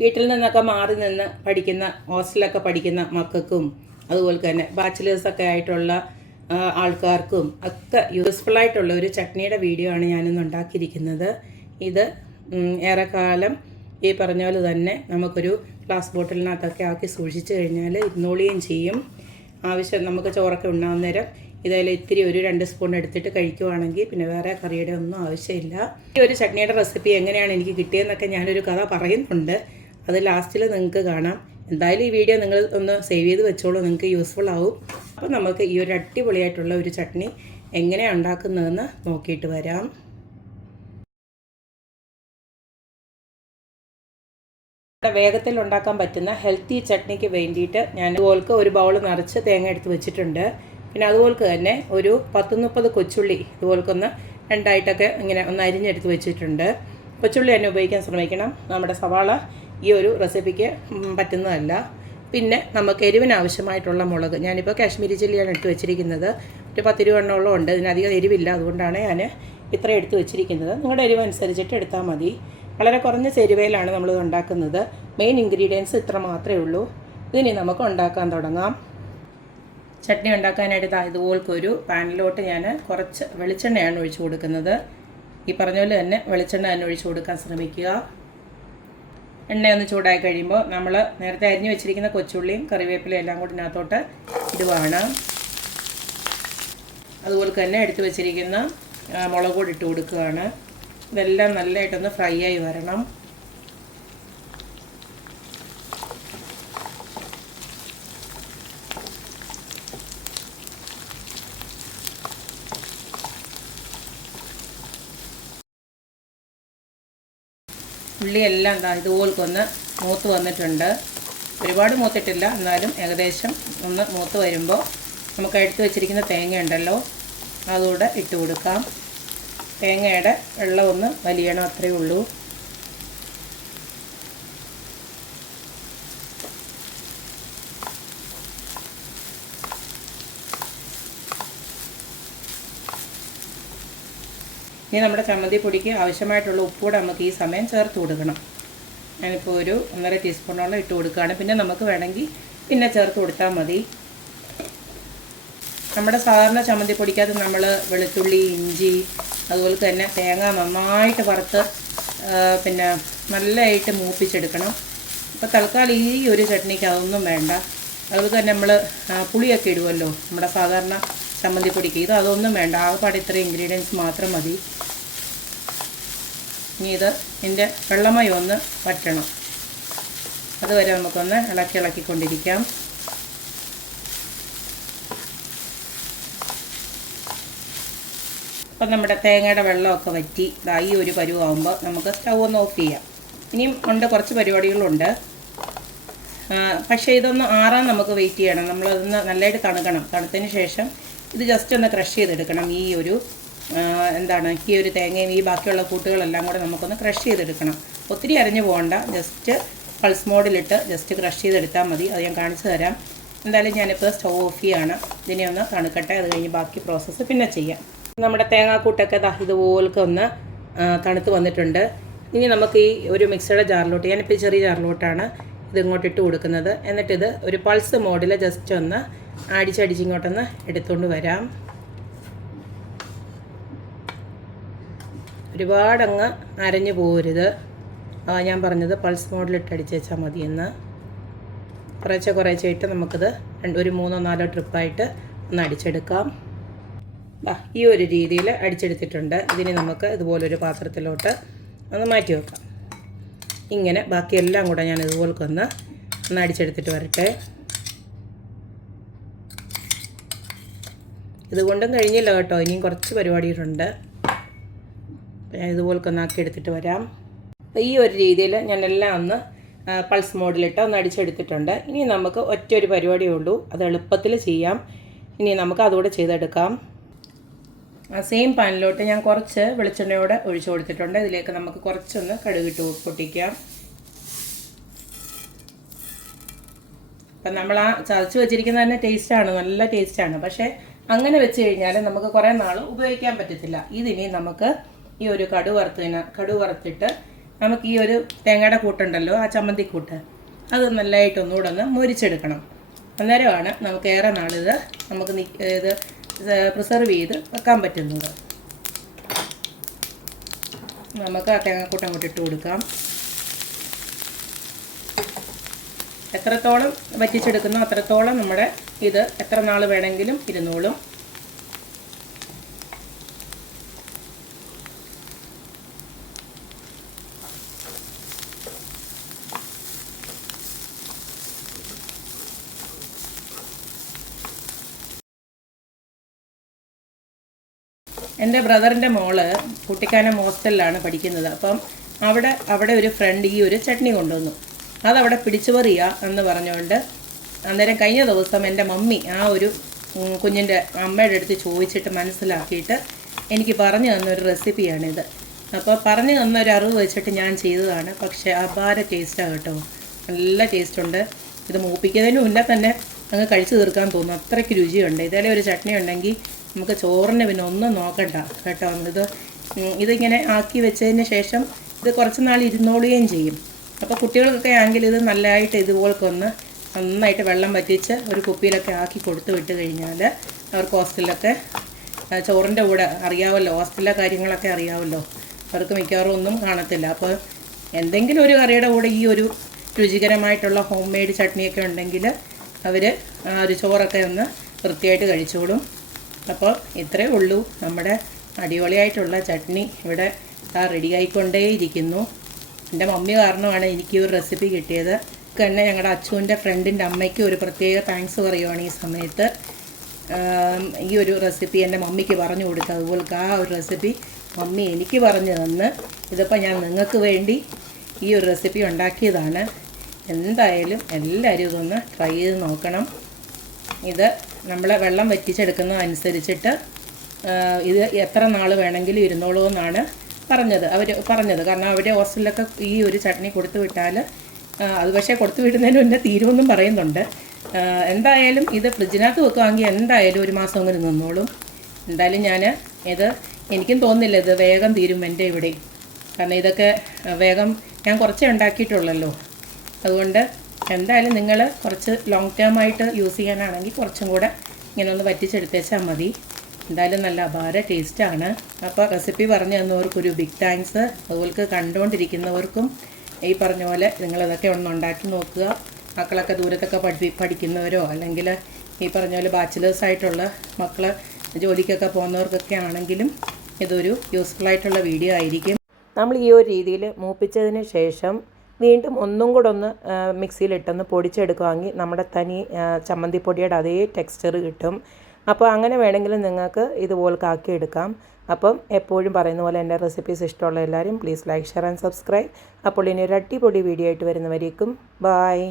വീട്ടിൽ നിന്നൊക്കെ മാറി നിന്ന് പഠിക്കുന്ന ഹോസ്റ്റലൊക്കെ പഠിക്കുന്ന മക്കൾക്കും അതുപോലെ തന്നെ ബാച്ചിലേഴ്സൊക്കെ ആയിട്ടുള്ള ആൾക്കാർക്കും ഒക്കെ യൂസ്ഫുൾ ആയിട്ടുള്ള ഒരു ചട്നിയുടെ വീഡിയോ ആണ് ഞാനിന്ന് ഉണ്ടാക്കിയിരിക്കുന്നത്. ഇത് ഏറെക്കാലം ഈ പറഞ്ഞ പോലെ തന്നെ നമുക്കൊരു ഗ്ലാസ് ബോട്ടിലിനകത്തൊക്കെ ആക്കി സൂക്ഷിച്ചു കഴിഞ്ഞാൽ ഇരുന്നോളിയും ചെയ്യും. ആവശ്യം നമുക്ക് ചോറൊക്കെ ഉണ്ടാകുന്ന നേരം ഇതായാലും ഇത്തിരി ഒരു രണ്ട് സ്പൂൺ എടുത്തിട്ട് കഴിക്കുവാണെങ്കിൽ പിന്നെ വേറെ കറിയുടെ ഒന്നും ആവശ്യമില്ല. ഈ ഒരു ചട്നിയുടെ റെസിപ്പി എങ്ങനെയാണ് എനിക്ക് കിട്ടിയതെന്നൊക്കെ ഞാനൊരു കഥ പറയുന്നുണ്ട്. അത് ലാസ്റ്റിൽ നിങ്ങൾക്ക് കാണാം. എന്തായാലും ഈ വീഡിയോ നിങ്ങൾ ഒന്ന് സേവ് ചെയ്ത് വെച്ചോളൂ നിങ്ങൾക്ക് യൂസ്ഫുൾ ആവും. അപ്പോൾ നമുക്ക് ഈ ഒരു അടിപൊളിയായിട്ടുള്ള ഒരു ചട്നി എങ്ങനെ ഉണ്ടാക്കുന്നതെന്ന് നോക്കിയിട്ട് വരാം. വേഗത്തിൽ ഉണ്ടാക്കാൻ പറ്റുന്ന ഹെൽത്തി ചട്നിക്ക് വേണ്ടിയിട്ട് ഞാൻ അതുപോൽക്ക് ഒരു ബൗൾ നിറച്ച് തേങ്ങ എടുത്ത് വെച്ചിട്ടുണ്ട്. പിന്നെ അതുപോലെ തന്നെ ഒരു പത്ത് മുപ്പത് കൊച്ചുള്ളി ഇതുപോൽക്കൊന്ന് രണ്ടായിട്ടൊക്കെ ഇങ്ങനെ ഒന്ന് അരിഞ്ഞെടുത്ത് വെച്ചിട്ടുണ്ട്. കൊച്ചുള്ളി തന്നെ ഉപയോഗിക്കാൻ ശ്രമിക്കണം. നമ്മുടെ സവാള ഈ ഒരു റെസിപ്പിക്ക് പറ്റുന്നതല്ല. പിന്നെ നമുക്ക് എരിവിന് ആവശ്യമായിട്ടുള്ള മുളക്. ഞാനിപ്പോൾ കാശ്മീരി ചില്ലിയാണ് എടുത്ത് വെച്ചിരിക്കുന്നത്. ഒരു പത്ത് രൂപ എണ്ണമുള്ള ഉണ്ട്. ഇതിനധികം എരിവില്ല. അതുകൊണ്ടാണ് ഞാൻ ഇത്ര എടുത്ത് വെച്ചിരിക്കുന്നത്. നിങ്ങളുടെ എരിവ് അനുസരിച്ചിട്ട് എടുത്താൽ മതി. വളരെ കുറഞ്ഞ ചേരുവയിലാണ് നമ്മളിത് ഉണ്ടാക്കുന്നത്. മെയിൻ ഇൻഗ്രീഡിയൻസ് ഇത്ര മാത്രമേ ഉള്ളൂ. ഇതിനി നമുക്ക് ഉണ്ടാക്കാൻ തുടങ്ങാം. ചട്നി ഉണ്ടാക്കാനായിട്ട് ദാ ഒരു പാനിലോട്ട് ഞാൻ കുറച്ച് വെളിച്ചെണ്ണയാണ് ഒഴിച്ചു കൊടുക്കുന്നത്. ഈ പറഞ്ഞ പോലെ തന്നെ വെളിച്ചെണ്ണ തന്നെ ഒഴിച്ചു കൊടുക്കാൻ ശ്രമിക്കുക. എണ്ണ ഒന്ന് ചൂടായി കഴിയുമ്പോൾ നമ്മൾ നേരത്തെ അരിഞ്ഞു വെച്ചിരിക്കുന്ന കൊച്ചുള്ളിയും കറിവേപ്പിലയും എല്ലാം കൂടി ഇതിനകത്തോട്ട് ഇടുവാണ് അതുപോലെ തന്നെ എടുത്തു വെച്ചിരിക്കുന്ന മുളക് പൊടി ഇട്ട് കൊടുക്കുകയാണ്. ഇതെല്ലാം നല്ലതായിട്ടൊന്ന് ഫ്രൈ ആയി വരണം. ഉള്ളിയെല്ലാം എന്താ ഇതുപോൽക്കൊന്ന് മൂത്ത് വന്നിട്ടുണ്ട്. ഒരുപാട് മൂത്തിട്ടില്ല. എന്നാലും ഏകദേശം ഒന്ന് മൂത്ത് വരുമ്പോൾ നമുക്ക് എടുത്ത് വെച്ചിരിക്കുന്ന തേങ്ങ ഉണ്ടല്ലോ അതുകൂടെ ഇട്ട് കൊടുക്കാം. തേങ്ങയുടെ വെള്ളം ഒന്ന് വലിയണം അത്രയേ ഉള്ളൂ. ഇനി നമ്മുടെ ചമ്മന്തി പൊടിക്ക് ആവശ്യമായിട്ടുള്ള ഉപ്പൂടെ നമുക്ക് ഈ സമയം ചേർത്ത് കൊടുക്കണം. ഞാനിപ്പോൾ ഒരു ഒന്നര ടീസ്പൂണോളം ഇട്ട് കൊടുക്കുകയാണ്. പിന്നെ നമുക്ക് വേണമെങ്കിൽ പിന്നെ ചേർത്ത് കൊടുത്താൽ മതി. നമ്മുടെ സാധാരണ ചമ്മന്തി പൊടിക്കകത്ത് നമ്മൾ വെളുത്തുള്ളി ഇഞ്ചി അതുപോലെ തന്നെ തേങ്ങ നന്നായിട്ട് വറുത്ത് പിന്നെ നല്ലതായിട്ട് മൂപ്പിച്ചെടുക്കണം. അപ്പോൾ തൽക്കാലം ഈ ഒരു ചട്നിക്ക് അതൊന്നും വേണ്ട. അതുപോലെ തന്നെ നമ്മൾ പുളിയൊക്കെ ഇടുമല്ലോ നമ്മുടെ സാധാരണ ചമ്മന്തി പൊടിക്ക്. ഇത് അതൊന്നും വേണ്ട. ആകെപ്പാടെ ഇത്ര ഇൻഗ്രീഡിയൻസ് മാത്രം മതി. ഇനി ഇത് ഇതിന്റെ വെള്ളമയ ഒന്ന് വറ്റണം. അതുവരെ നമുക്കൊന്ന് ഇളക്കി ഇളക്കിക്കൊണ്ടിരിക്കാം. അപ്പം നമ്മുടെ തേങ്ങയുടെ വെള്ളമൊക്കെ വറ്റി ഈ ഒരു പരുവാകുമ്പോൾ നമുക്ക് സ്റ്റൗ ഒന്ന് ഓഫ് ചെയ്യാം. ഇനിയും ഉണ്ട് കുറച്ച് പരിപാടികളുണ്ട്. പക്ഷേ ഇതൊന്ന് ആറാൻ നമുക്ക് വെയിറ്റ് ചെയ്യണം. നമ്മളതൊന്ന് നല്ലതായിട്ട് തണുക്കണം. തണുത്തതിന് ശേഷം ഇത് ജസ്റ്റ് ഒന്ന് ക്രഷ് ചെയ്തെടുക്കണം ഈ ഒരു എന്താണ് ഈ ഒരു തേങ്ങയും ഈ ബാക്കിയുള്ള കൂട്ടുകളെല്ലാം കൂടെ നമുക്കൊന്ന് ക്രഷ് ചെയ്തെടുക്കണം. ഒത്തിരി അരഞ്ഞ് പോകണ്ട. ജസ്റ്റ് പൾസ് മോഡിലിട്ട് ജസ്റ്റ് ക്രഷ് ചെയ്തെടുത്താൽ മതി. അത് ഞാൻ കാണിച്ചു തരാം. എന്തായാലും ഞാനിപ്പോൾ സ്റ്റൗ ഓഫ് ചെയ്യാണ്. ഇതിനെ ഒന്ന് തണുക്കട്ടെ. അത് കഴിഞ്ഞ് ബാക്കി പ്രോസസ്സ് പിന്നെ ചെയ്യാം. നമ്മുടെ തേങ്ങാക്കൂട്ടൊക്കെ ഇതുപോലൊക്കെ ഒന്ന് തണുത്ത് വന്നിട്ടുണ്ട്. ഇനി നമുക്ക് ഈ ഒരു മിക്സറുടെ ജാറിലോട്ട് ഞാനിപ്പോൾ ചെറിയ ജാറിലോട്ടാണ് ഇത് ഇങ്ങോട്ട് ഇട്ട് കൊടുക്കുന്നത്. എന്നിട്ടിത് ഒരു പൾസ് മോഡിൽ ജസ്റ്റ് ഒന്ന് അടിച്ചടിച്ച് ഇങ്ങോട്ടൊന്ന് എടുത്തുകൊണ്ട് വരാം. ഒരുപാടങ്ങ് അരഞ്ഞു പോകരുത് ആ ഞാൻ പറഞ്ഞത് പൾസ് മോഡിലിട്ട് വെച്ചാൽ മതിയെന്ന്. കുറേശ്ശെ കുറേശ്ശെ ഇട്ട് നമുക്കിത് രണ്ട് ഒരു മൂന്നോ നാലോ ട്രിപ്പായിട്ട് ഒന്ന് അടിച്ചെടുക്കാം. ഈ ഒരു രീതിയിൽ അടിച്ചെടുത്തിട്ടുണ്ട്. ഇതിന് നമുക്ക് ഇതുപോലൊരു പാത്രത്തിലോട്ട് ഒന്ന് മാറ്റി വെക്കാം. ഇങ്ങനെ ബാക്കിയെല്ലാം കൂടെ ഞാൻ ഇതുപോലൊക്കെ ഒന്ന് ഒന്ന് അടിച്ചെടുത്തിട്ട് വരട്ടെ. ഇതുകൊണ്ടും കഴിഞ്ഞില്ല കേട്ടോ. ഇനിയും കുറച്ച് പരിപാടിയിട്ടുണ്ട് ഇതുപോലൊക്കെ ഒന്ന് ആക്കി എടുത്തിട്ട് വരാം. ഈ ഒരു രീതിയിൽ ഞാൻ എല്ലാം ഒന്ന് പൾസ് മോഡിലിട്ട് ഒന്ന് അടിച്ചെടുത്തിട്ടുണ്ട്. ഇനി നമുക്ക് ഒറ്റ ഒരു പരിപാടിയേ ഉള്ളൂ. അത് എളുപ്പത്തിൽ ചെയ്യാം. ഇനി നമുക്ക് അതുകൂടെ ചെയ്തെടുക്കാം. ആ സെയിം പാനിലോട്ട് ഞാൻ കുറച്ച് വെളിച്ചെണ്ണയോടെ ഒഴിച്ചു കൊടുത്തിട്ടുണ്ട്. ഇതിലേക്ക് നമുക്ക് കുറച്ചൊന്ന് കടുകിട്ട് പൊട്ടിക്കാം. അപ്പം നമ്മൾ ആ ചതച്ച് വെച്ചിരിക്കുന്ന തന്നെ ടേസ്റ്റാണ് നല്ല ടേസ്റ്റാണ് പക്ഷേ അങ്ങനെ വെച്ച് കഴിഞ്ഞാൽ നമുക്ക് കുറേ നാൾ ഉപയോഗിക്കാൻ പറ്റത്തില്ല. ഇതിനി നമുക്ക് ഈ ഒരു കടു വറുത്തതിന് കടു വറുത്തിട്ട് നമുക്ക് ഈ ഒരു തേങ്ങയുടെ കൂട്ടുണ്ടല്ലോ ആ ചമ്മന്തിക്കൂട്ട്. അത് നല്ലതായിട്ട് ഒന്നുകൂടെ ഒന്ന് മുരിച്ചെടുക്കണം. അന്നേരമാണ് നമുക്ക് ഏറെ നാളിത് നമുക്ക് ഇത് പ്രിസർവ് ചെയ്ത് വെക്കാൻ പറ്റുന്നത്. നമുക്ക് ആ തേങ്ങക്കൂട്ടം അങ്ങോട്ട് ഇട്ട് കൊടുക്കാം. എത്രത്തോളം വറ്റിച്ചെടുക്കുന്നോ അത്രത്തോളം നമ്മുടെ ഇത് എത്ര നാൾ വേണമെങ്കിലും ഇരുന്നോളും. എന്റെ ബ്രദറിന്റെ മോൾ കുട്ടിക്കാനം ഹോസ്റ്റലിലാണ് പഠിക്കുന്നത്. അപ്പം അവിടെ അവിടെ ഒരു ഫ്രണ്ട് ഈ ഒരു ചട്നി കൊണ്ടുവന്നു. അതവിടെ പിടിച്ചു പറിയുക എന്ന് പറഞ്ഞുകൊണ്ട് അന്നേരം കഴിഞ്ഞ ദിവസം എന്റെ മമ്മി ആ ഒരു കുഞ്ഞിന്റെ അമ്മയുടെ അടുത്ത് ചോദിച്ചിട്ട് മനസ്സിലാക്കിയിട്ട് എനിക്ക് പറഞ്ഞു തന്ന ഒരു റെസിപ്പിയാണിത്. അപ്പോൾ പറഞ്ഞു തന്ന ഒരു അറിവ് വെച്ചിട്ട് ഞാൻ ചെയ്തതാണ്. പക്ഷേ അപാര ടേസ്റ്റാണ് കേട്ടോ. നല്ല ടേസ്റ്റുണ്ട് ഇത് മൂപ്പിക്കുന്നതിനും മുന്നേ തന്നെ അങ്ങ് കഴിച്ചു തീർക്കാൻ തോന്നും. അത്രയ്ക്ക് രുചിയുണ്ട്. ഇതേ ഒരു ചട്നി ഉണ്ടെങ്കിൽ നമുക്ക് ചോറിന് പിന്നെ ഒന്നും നോക്കണ്ട കേട്ടോ. ഇത് ഇതിങ്ങനെ ആക്കി വെച്ചതിന് ശേഷം ഇത് കുറച്ച് നാൾ ഇരുന്നോളുകയും ചെയ്യും. അപ്പോൾ കുട്ടികൾക്കൊക്കെ ആണെങ്കിൽ ഇത് നല്ലതായിട്ട് ഇതുപോലൊക്കെ ഒന്ന് നന്നായിട്ട് വെള്ളം വറ്റിച്ച് ഒരു കുപ്പിയിലൊക്കെ ആക്കി കൊടുത്തു വിട്ട് കഴിഞ്ഞാൽ അവർക്ക് ഹോസ്റ്റലിലൊക്കെ ചോറിന്റെ കൂടെ അറിയാമല്ലോ ഹോസ്റ്റലിലെ കാര്യങ്ങളൊക്കെ അറിയാമല്ലോ അവർക്ക് മിക്കവാറും ഒന്നും കാണത്തില്ല. അപ്പോൾ എന്തെങ്കിലും ഒരു കറിയുടെ കൂടെ ഈ ഒരു രുചികരമായിട്ടുള്ള ഹോം മെയ്ഡ് ചട്നിയൊക്കെ ഉണ്ടെങ്കിൽ അവർ ആ ഒരു ചോറൊക്കെ ഒന്ന് വൃത്തിയായിട്ട് കഴിച്ചോളും. അപ്പോൾ ഇത്രയേ ഉള്ളൂ. നമ്മുടെ അടിപൊളിയായിട്ടുള്ള ചട്നി ഇവിടെ ആ റെഡിയായിക്കൊണ്ടേയിരിക്കുന്നു. എന്റെ മമ്മി കാരണമാണ് എനിക്ക് ഒരു റെസിപ്പി കിട്ടിയത്. തന്നെ ഞങ്ങളുടെ അച്ചുവിന്റെ ഫ്രണ്ടിന്റെ അമ്മയ്ക്ക് ഒരു പ്രത്യേക താങ്ക്സ് പറയുവാണ് ഈ സമയത്ത്. ഈ ഒരു റെസിപ്പി എന്റെ മമ്മിക്ക് പറഞ്ഞു കൊടുക്കുക അതുപോലെ ആ ഒരു റെസിപ്പി മമ്മി എനിക്ക് പറഞ്ഞു തന്ന്. ഇതിപ്പോൾ ഞാൻ നിങ്ങൾക്ക് വേണ്ടി ഈ ഒരു റെസിപ്പി ഉണ്ടാക്കിയതാണ്. എന്തായാലും എല്ലാവരും ഇതൊന്ന് ട്രൈ ചെയ്ത് നോക്കണം. ഇത് നമ്മൾ വെള്ളം വറ്റിച്ചെടുക്കുന്നതനുസരിച്ചിട്ട് ഇത് എത്ര നാൾ വേണമെങ്കിലും ഇരുന്നോളൂ എന്നാണ് പറഞ്ഞത്. അവർ പറഞ്ഞത്. കാരണം അവരുടെ ഹോസ്റ്റലിലൊക്കെ ഈ ഒരു ചട്നി കൊടുത്തു വിട്ടാൽ അത് പക്ഷേ കൊടുത്തു വിടുന്നതിന് മുന്നേ തീരുമെന്നും പറയുന്നുണ്ട്. എന്തായാലും ഇത് ഫ്രിഡ്ജിനകത്ത് വെക്കുകയാണെങ്കിൽ എന്തായാലും ഒരു മാസം അങ്ങനെ നിന്നോളും. എന്തായാലും ഞാൻ ഇത് എനിക്കും തോന്നില്ല ഇത് വേഗം തീരും എന്റെ ഇവിടെ. കാരണം ഇതൊക്കെ വേഗം ഞാൻ കുറച്ചേ ഉണ്ടാക്കിയിട്ടുള്ളല്ലോ. അതുകൊണ്ട് എന്തായാലും നിങ്ങൾ കുറച്ച് ലോങ് ടേം ആയിട്ട് യൂസ് ചെയ്യാനാണെങ്കിൽ കുറച്ചും കൂടെ ഇങ്ങനെ ഒന്ന് വറ്റിച്ചെടുത്തേച്ചാൽ മതി. എന്തായാലും നല്ല അപാര ടേസ്റ്റാണ് അപ്പോൾ റെസിപ്പി പറഞ്ഞു തന്നവർക്കൊരു ബിഗ് താങ്ക്സ് അതുപോലെ കണ്ടുകൊണ്ടിരിക്കുന്നവർക്കും ഈ പറഞ്ഞ പോലെ നിങ്ങളിതൊക്കെ ഒന്ന് ഉണ്ടാക്കി നോക്കുക. മക്കളൊക്കെ ദൂരത്തൊക്കെ പഠി പഠിക്കുന്നവരോ അല്ലെങ്കിൽ ഈ പറഞ്ഞ പോലെ ബാച്ചിലേഴ്സ് ആയിട്ടുള്ള മക്കൾ ജോലിക്കൊക്കെ പോകുന്നവർക്കൊക്കെ ആണെങ്കിലും ഇതൊരു യൂസ്ഫുൾ ആയിട്ടുള്ള വീഡിയോ ആയിരിക്കും. നമ്മൾ ഈ ഒരു രീതിയിൽ മൂപ്പിച്ചതിന് ശേഷം വീണ്ടും ഒന്നും കൂടെ ഒന്ന് മിക്സിയിലിട്ടൊന്ന് പൊടിച്ചെടുക്കുകയാണെങ്കിൽ നമ്മുടെ തനി ചമ്മന്തിപ്പൊടിയുടെ അതേ ടെക്സ്ചർ കിട്ടും. അപ്പോൾ അങ്ങനെ വേണമെങ്കിൽ നിങ്ങൾക്ക് ഇതുപോലെ എടുക്കാം അപ്പം എപ്പോഴും പറയുന്ന പോലെ എന്റെ റെസിപ്പീസ് ഇഷ്ടമുള്ള എല്ലാവരും please like share and subscribe അപ്പോൾ ഇനി ഒരു അടിപൊളി വീഡിയോ ആയിട്ട് വരുന്നവരേക്കും ബായ്